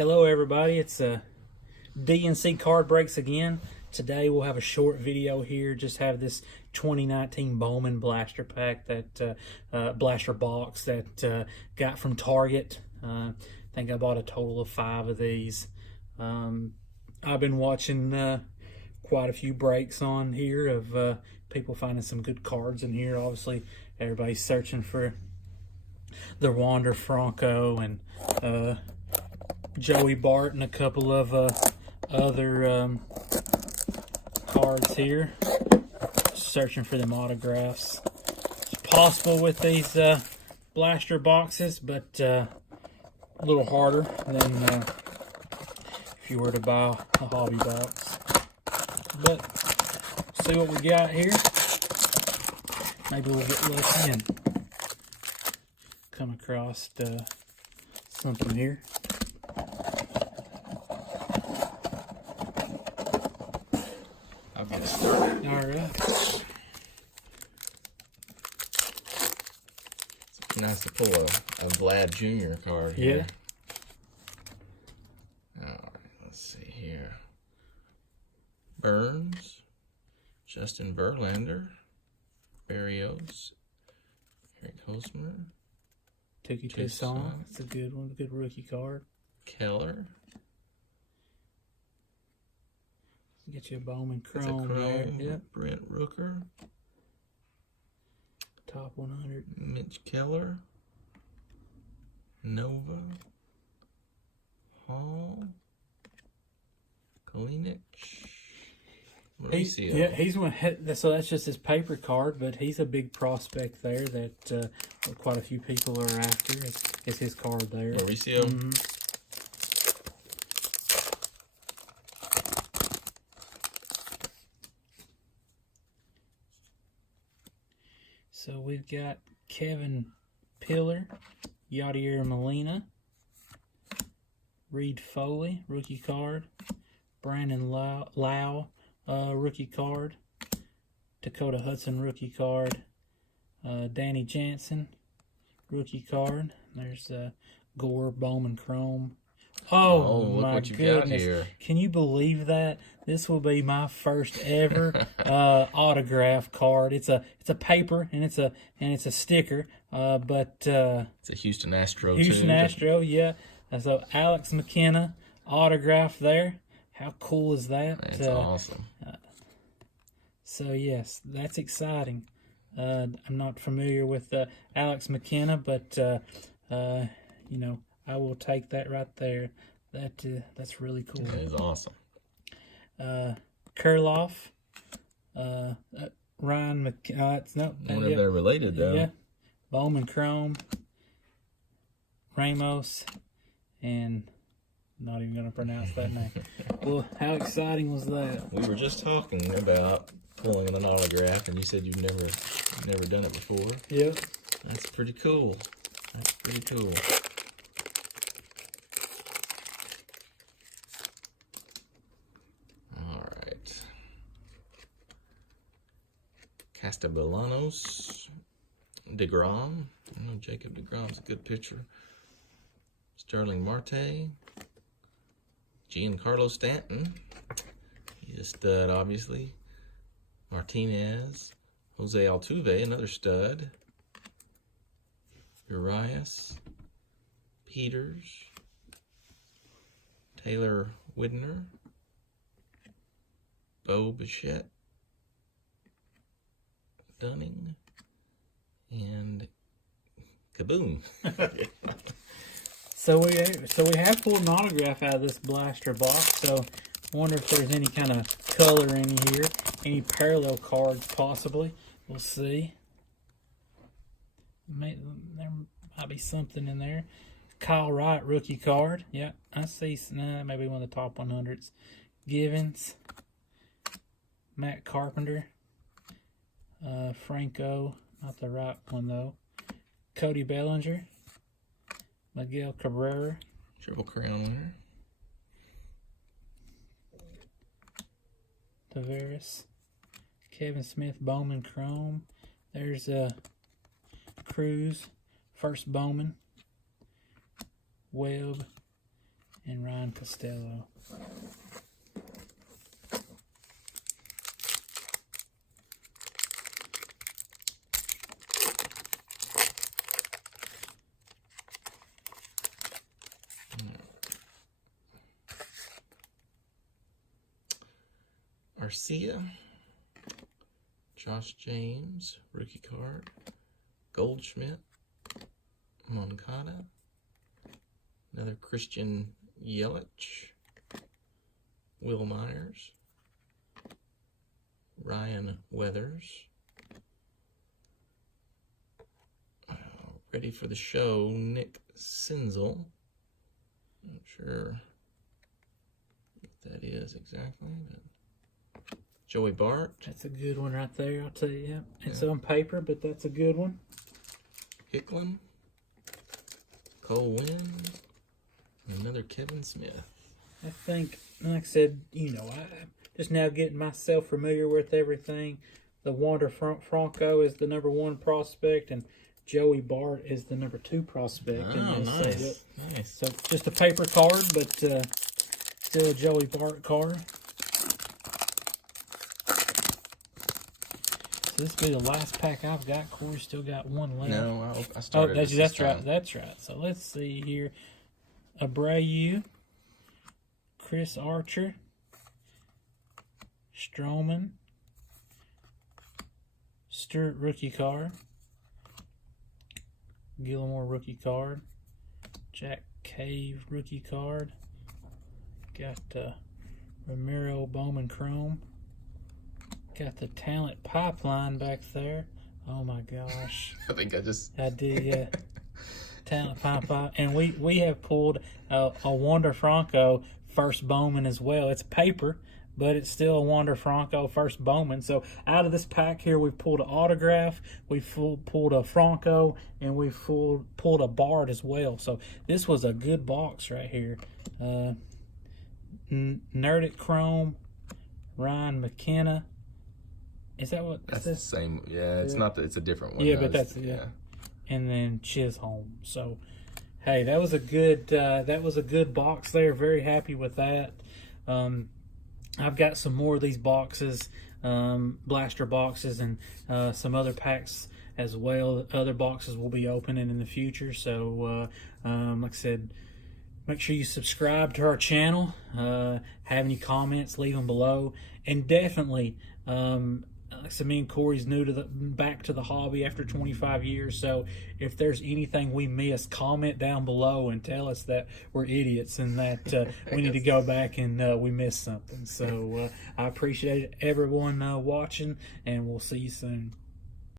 Hello everybody, it's DNC Card Breaks again. Today we'll have a short video here, just have this 2019 Bowman Blaster Pack, that Blaster Box that got from Target. I think I bought a total of 5 of these. I've been watching quite a few breaks on here of people finding some good cards in here. Obviously everybody's searching for the Wander Franco and Joey Bart and a couple of other cards here. Searching for them autographs. It's possible with these blaster boxes, but a little harder than if you were to buy a hobby box. But see what we got here. Maybe we'll get lucky and come across something here. I'll get started. All right. It's nice to pull a Vlad Jr. card here. Yeah. All right, let's see here. Burns, Justin Verlander, Barrios, Eric Hosmer, Took you to song. It's a good one. Good rookie card. Keller. Get you a Bowman That's a Chrome there. Yep. Brent Rooker, Top 100. Mitch Keller, Nova, Hall, Kalinic, Mauricio. Yeah, he's one. So that's just his paper card, but he's a big prospect there that quite a few people are after. It's his card there. Mauricio. Mm-hmm. So we've got Kevin Pillar, Yadier Molina, Reed Foley, rookie card, Brandon Lau, rookie card, Dakota Hudson, rookie card, Danny Jansen, rookie card. There's Gore Bowman Chrome. Oh my what you goodness! got here. Can you believe that? This will be my first ever autograph card. It's a paper and it's a sticker. But it's a Houston Astro. Houston Astro, yeah. So Alex McKenna autograph there. How cool is that? That's awesome. So yes, that's exciting. I'm not familiar with Alex McKenna, but you know, I will take that right there. That's really cool. That is awesome. Kurloff, Ryan McKenna. No, I wonder if they're related though. Yeah, Bowman Chrome, Ramos, and not even gonna pronounce that name. Well, how exciting was that? We were just talking about pulling an autograph, and you said you've never done it before. Yep. That's pretty cool. That's pretty cool. All right. Castellanos, DeGrom. I know Jacob DeGrom's a good pitcher. Sterling Marte, Giancarlo Stanton. He's a stud, obviously. Martinez, Jose Altuve, another stud. Urias, Peters, Taylor Widner, Bo Bichette, Dunning, and Kaboom. So we have pulled an autograph out of this blaster box. So I wonder if there's any kind of color in here, any parallel cards possibly. We'll see. There might be something in there. Kyle Wright rookie card. Yeah, I see. Maybe one of the top 100s. Givens, Matt Carpenter, Franco, not the right one though. Cody Bellinger, Miguel Cabrera, Triple Crown winner. Tavares, Kevin Smith, Bowman Chrome. There's Cruz, first Bowman. Webb, and Ryan Costello. Arcia, Josh James, rookie card, Goldschmidt, Moncada, another Christian Yelich, Will Myers, Ryan Weathers, ready for the show, Nick Senzel. Not sure what that is exactly, but Joey Bart. That's a good one right there, I'll tell you. It's on paper, but that's a good one. Hicklin, Cole Winn, and another Kevin Smith. I think, like I said, you know, I'm just now getting myself familiar with everything. The Wander Franco is the #1 prospect, and Joey Bart is the #2 prospect. Oh, nice. Nice. So just a paper card, but still a Joey Bart card. So this will be the last pack I've got. Corey's still got one left. No, I started. Oh, that's right. That's right. So let's see here. Abreu, Chris Archer, Stroman, Stewart rookie card, Gilmore rookie card, Jack Cave rookie card, got Ramiro Bowman Chrome, got the talent pipeline back there. Oh my gosh. I think I did, yeah. Talent pipeline. And we have pulled a Wander Franco first Bowman as well. It's paper, but it's still a Wander Franco first Bowman. So out of this pack here, we've pulled an autograph, we've pulled a Franco, and we've pulled a Bart as well. So this was a good box right here. Nerdic Chrome, Ryan McKenna. Is that what that's the same? Yeah, it's not that. It's a different one. Yeah, but that's And then Chisholm. So, hey, that was a good box there. Very happy with that. I've got some more of these boxes, blaster boxes, and some other packs as well. Other boxes will be opening in the future. So, like I said, make sure you subscribe to our channel. Have any comments, leave them below, and definitely. So me and Corey's back to the hobby after 25 years. So if there's anything we missed, comment down below and tell us that we're idiots and that we need to go back and we missed something. So I appreciate everyone watching, and we'll see you soon.